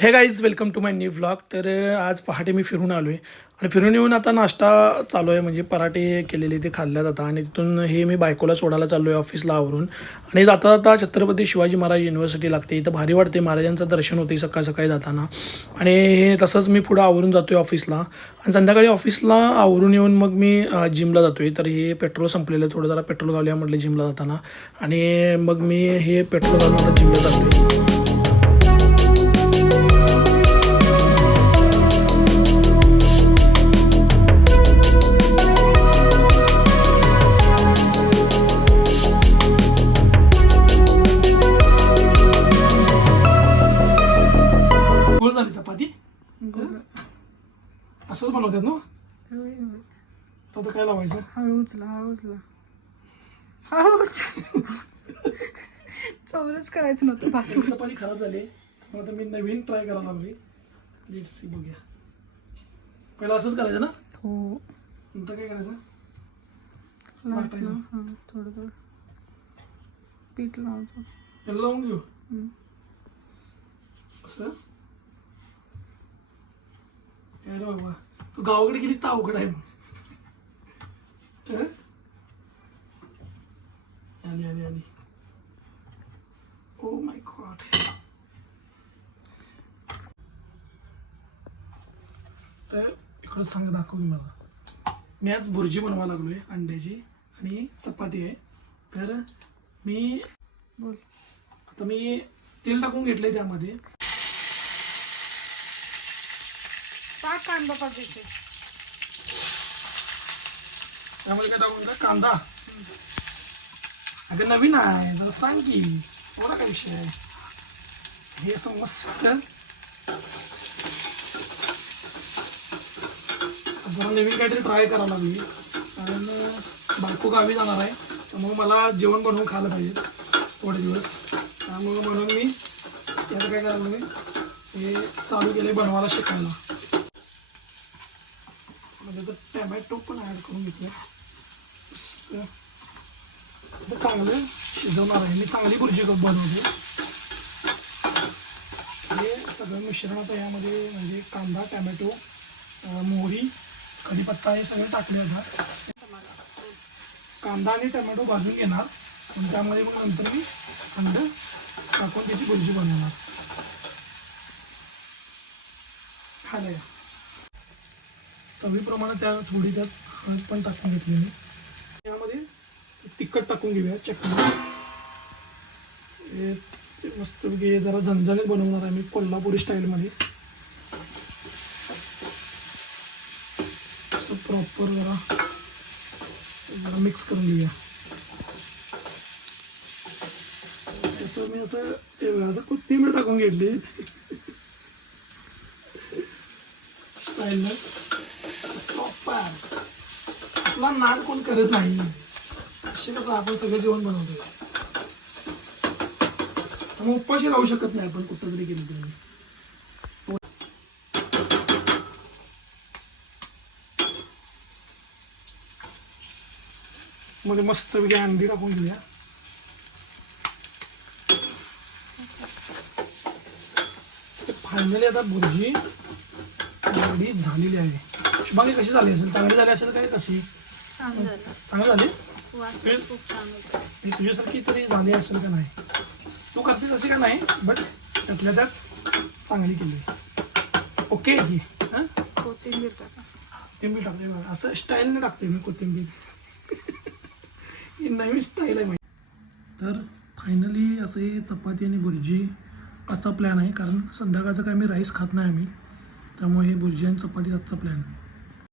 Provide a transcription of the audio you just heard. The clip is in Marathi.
Hey guys welcome to my new vlog तर आज पहाटे मी फिरून आलो आहे आणि फिरून येऊन आता नाश्ता चालू आहे म्हणजे पराठे केलेले ते खाल्ल्या जातात आणि तिथून हे मी बायकोला सोडायला चाललो आहे ऑफिसला आवरून. आणि जाता जाता छत्रपती शिवाजी महाराज युनिव्हर्सिटी लागते. इथं भारी वाटते महाराजांचं दर्शन होते सकाळ सकाळी जाताना. आणि हे तसंच मी पुढं आवरून जातो आहे ऑफिसला आणि संध्याकाळी ऑफिसला आवरून येऊन मग मी जिमला जातो आहे तर हे पेट्रोल संपलेलं थोडं जरा पेट्रोल घालूया म्हटलं जिमला जाताना. आणि मग मी हे पेट्रोल घालून जिमला जातो आहे असंच बनवतात ना? आता काय लावायचं? हळू उचला हळू उचला. हळू उचला. चौरच करायचं नव्हतं पाच चपाती खराब झाली. मग आता मी नवीन ट्राय करायला लागली लेट्स सी बघूया. पहिला असंच करायचं ना? हो. नंतर काय करायचं? हां थोडं थोडं. पीठ लावतो. याला लावून घेऊ. असं? काय बाबा. तू गावाकडे गेलीस तर अवघड आहे मग? आली आली आली. ओ माय गॉड तर इकडं सांग दाखवली मला. मी आज भुर्जी बनवायला लागलोय अंड्याची आणि चपाती आहे. तर मी बोल. आता मी तेल टाकून घेतलंय त्यामध्ये टाक कांदा पाहिजे त्यामध्ये काय टाकून का कांदा. अगं नवीन आहे जरा सांग की. थोडा काय विषय आहे? हे असं मस्त. जरा नवीन काहीतरी ट्राय करावं लागली. कारण बायको गावी जाणार आहे. त्यामुळे मला जेवण बनवून खायला पाहिजे. थोडे दिवस. त्यामुळे म्हणून मी याचं काय करायला मी हे चालू केले बनवायला शिकायला. म्हणजे तर टॅमॅटो पण ॲड करून घेतले चांगलं शिजवणार आहे. मी चांगली भुर्जी बनवली हे सगळं मिश्रण आता यामध्ये म्हणजे कांदा टॅमॅटो मोहरी कढीपत्ता हे सगळं टाकले जातात कांदा आणि टमॅटो भाजून घेणार. आणि त्यामध्ये मग नंतर मी अंड टाकून त्याची भुर्जी बनवणार. खाल्या. चवीप्रमाणे त्या थोडी त्यात हळद पण टाकून घेतली मी. त्यामध्ये तिखट टाकून घेऊया चटणी. हे जरा झणझणीत बनवणार आहे मी कोल्हापुरी स्टाईलमध्ये. प्रॉपर जरा जरा मिक्स करून घेऊया. त्याचं मी असं हे असं कोथिंबीर टाकून घेतली. स्टाईलनं. आपला नाद कोण करत नाही? असे कसं आपण सगळं जेवण बनवतोय. त्यामुळे उपाशी राहू शकत नाही आपण कुठं तरी गेलो तरी. मध्ये मस्त पैकी अंडी टाकून घेऊया. फायनली आता भुर्जी झालेली आहे. शुभांगी कशी झाली असेल? चांगली झाली असेल काय कशी छान झालं. चांगली झाली? वास खूप छान होतं. मी तुझ्यासारखी तरी झाली असेल का नाही? तू करतेस अशी का नाही? बट त्यातल्या त्यात चांगली केली. ओके की हां? कोथिंबीर टाका. कोथिंबीर टाकते बघा. असं स्टाईलने टाकते मी कोथिंबीर. ही नवीन स्टाईल आहे माझी. तर फायनली असं हे चपाती आणि भुर्जी आजचा प्लॅन आहे. कारण संध्याकाळचं काय मी राईस खात नाही आम्ही. त्यामुळे हे भुर्जी आणि चपाती आजचा प्लॅन